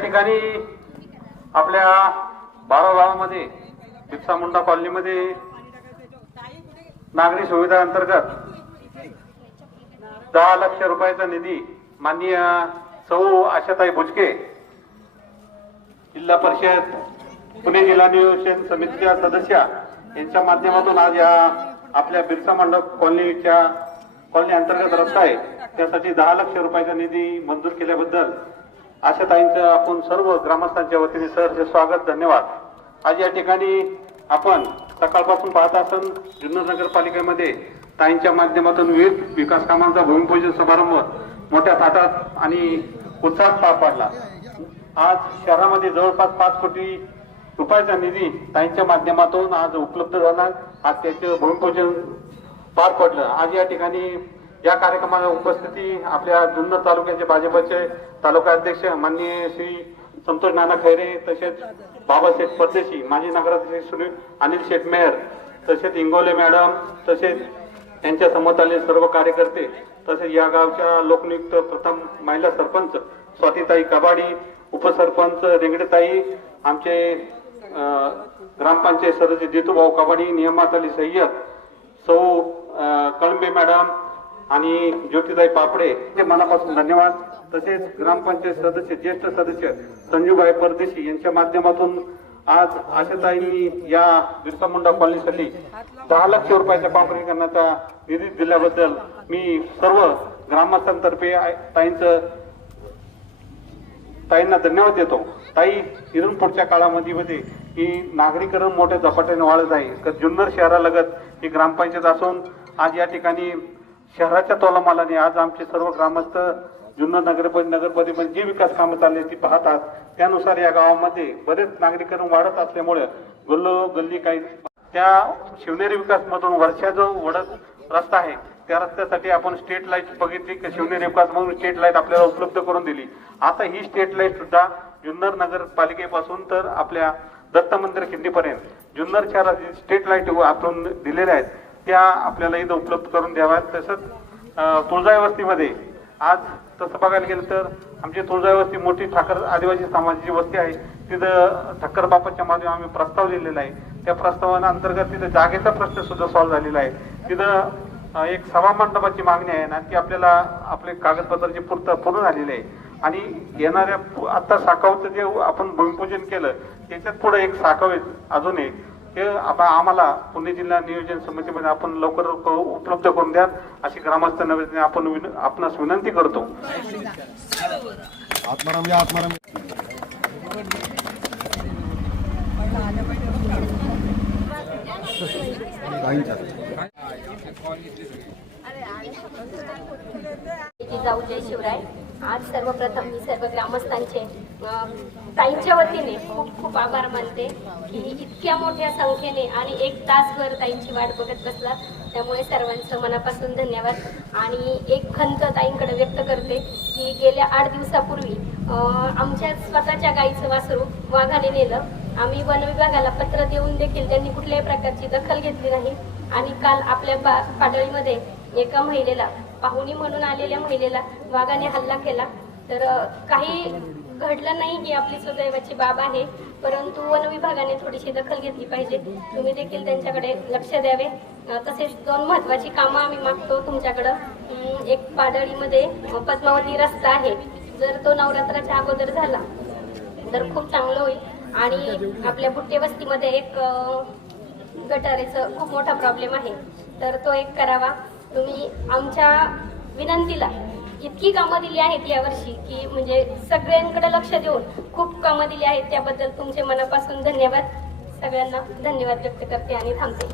ठिकाणी आपल्या बारा गावामध्ये बिरसा मुंडा कॉलनीमध्ये नागरी सुविधा अंतर्गत दहा लक्ष रुपयाचा निधी माननीय सौ आशाताई भुजके जिल्हा परिषद पुणे जिल्हा नियोजन समितीच्या सदस्या यांच्या माध्यमातून आज या आपल्या बिरसा मंडप कॉलनीच्या कॉलनी अंतर्गत रस्ता आहे. त्यासाठी दहा लक्ष रुपयाचा निधी मंजूर केल्याबद्दल अशा ताईंचं आपण सर्व ग्रामस्थांच्या वतीने सहर्ष स्वागत धन्यवाद. आज या ठिकाणी आपण सकाळपासून पाहत असून जुन्नर नगरपालिकेमध्ये ताईंच्या माध्यमातून विविध विकास कामांचा भूमिपूजन समारंभ मोठ्या थाटात आणि उत्साहात पार पाडला. आज शहरामध्ये जवळपास पाच कोटी रुपयाचा निधी ताईंच्या माध्यमातून आज उपलब्ध झाला. आज त्याचं भूमिपूजन पार पडलं. आज या ठिकाणी या कार्यक्रमाला उपस्थिती आपल्या जुन्नर तालुक्याचे भाजपचे तालुका अध्यक्ष माननीय श्री संतोष नाना खैरे तसेच बाबाशेठ परदेशी माजी नगराध्यक्ष श्री अनिल शेठ मेहर तसेच इंगोले मॅडम तसेच त्यांच्यासमोर आलेले सर्व कार्यकर्ते तसेच या गावच्या लोकनियुक्त प्रथम महिला सरपंच स्वातीताई कबाडी उपसरपंच रेंगडेताई आमचे ग्रामपंचायत सदस्य जितूभाऊ कबाडी नियमात अली सय्यद सौ कळंबे मॅडम आणि ज्योतिताई पापडे हे मनापासून धन्यवाद. तसेच ग्रामपंचायत सदस्य ज्येष्ठ सदस्य संजूभाई परदेशी यांच्या माध्यमातून आज आशाताईंनी या बिरसा मुंडा कॉलनीसाठी दहा लक्ष रुपयाच्या काँक्रीकरणाचा निधी दिल्याबद्दल मी सर्व ग्रामस्थांतर्फे आय- ताईंचं ताईंना धन्यवाद देतो. ताई इथून पुढच्या काळामध्ये मध्ये ही नागरीकरण मोठ्या झपाट्याने वाढत आहे तर जुन्नर शहरालगत ही ग्रामपंचायत असून आज या ठिकाणी शहराच्या तोलामालाने आज आमचे सर्व ग्रामस्थ जुन्नर नगरपरी नगरपरिषदेमध्ये म्हणजे जी विकास कामं चालली ती पाहतात. त्यानुसार या गावामध्ये बरेच नागरीकरण वाढत असल्यामुळे गल्लो गल्ली काही त्या शिवनेरी विकास मधून वर्षा जो वडत रस्ता आहे त्या रस्त्यासाठी आपण स्ट्रीट लाइट बघितली की शिवनेरी विकास म्हणून स्ट्रीट लाइट आपल्याला उपलब्ध करून दिली. आता ही स्ट्रीट लाइट सुद्धा जुन्नर नगरपालिकेपासून तर आपल्या दत्त मंदिर खिंडीपर्यंत. जुन्नर शहरात स्ट्रीट लाइट आपण दिलेल्या आहेत. त्या आपल्याला इथं उपलब्ध करून द्याव्यात. तसंच अं, तुळजाई आज तसं बघायला गेलं तर आमची तुळजावस्ती मोठी ठाकर आदिवासी समाजाची वस्ती आहे. तिथं ठक्कर बापाच्या माध्यमात आम्ही प्रस्ताव लिहिलेला आहे. त्या प्रस्तावाना अंतर्गत तिथं जागेचा प्रश्न सुद्धा सॉल्व्ह झालेला आहे. तिथं एक सभा मंडपाची मागणी आहे ना ती आपल्याला आपले कागदपत्राची पूर्त पूर्ण झालेली आहे. आणि येणाऱ्या पु- आता साकावचं जे आपण भूमिपूजन केलं त्याच्यात पुढे एक साखाव अजून एक. ते आपण आम्हाला पुणे जिल्हा नियोजन समितीमध्ये आपण लवकर उपलब्ध करून द्या अशी ग्रामस्थ नव्हे आपण विन- आपणास विनंती करतो. आत्माराम या आत्माराम. जाऊ जय शिवराय. आज सर्वप्रथम मी सर्व ग्रामस्थांचे ताईंच्या वतीने खूप खूप आभार मानते की इतक्या मोठ्या संख्येने आणि एक तासभर ताईंची वाट बघत बसला त्यामुळे सर्वांचं मनापासून धन्यवाद. आणि एक खंत ताईंकडे व्यक्त करते की गेल्या आठ दिवसापूर्वी आमच्या स्वतःच्या गाईचं वासरू वाघाने नेलं. आम्ही वन विभागाला पत्र देऊन देखील त्यांनी कुठल्याही प्रकारची दखल घेतली नाही. आणि काल आपल्या पा पाडळीमध्ये एका महिलेला पाहुणी म्हणून आलेल्या महिलेला वाघाने हल्ला केला. तर काही घडलं नाही ही आपली सुदैवाची बाब आहे परंतु वन विभागाने थोडीशी दखल घेतली पाहिजे. तुम्ही देखील त्यांच्याकडे लक्ष द्यावे. तसेच दोन महत्त्वाची कामं आम्ही मागतो तुमच्याकडं. एक पाडळीमध्ये पद्मावती रस्ता आहे. जर तो नवरात्राच्या अगोदर झाला तर खूप चांगलं होईल. आणि आपल्या बुट्टे वस्तीमध्ये एक गटारेचं खूप मोठा प्रॉब्लेम आहे. तर तो एक करावा. तुम्ही आमच्या विनंतीला इतकी कामं दिली आहेत यावर्षी की म्हणजे सगळ्यांकडे लक्ष देऊन खूप कामं दिली आहेत त्याबद्दल तुमचे मनापासून धन्यवाद. सगळ्यांना धन्यवाद व्यक्त करते आणि थांबते.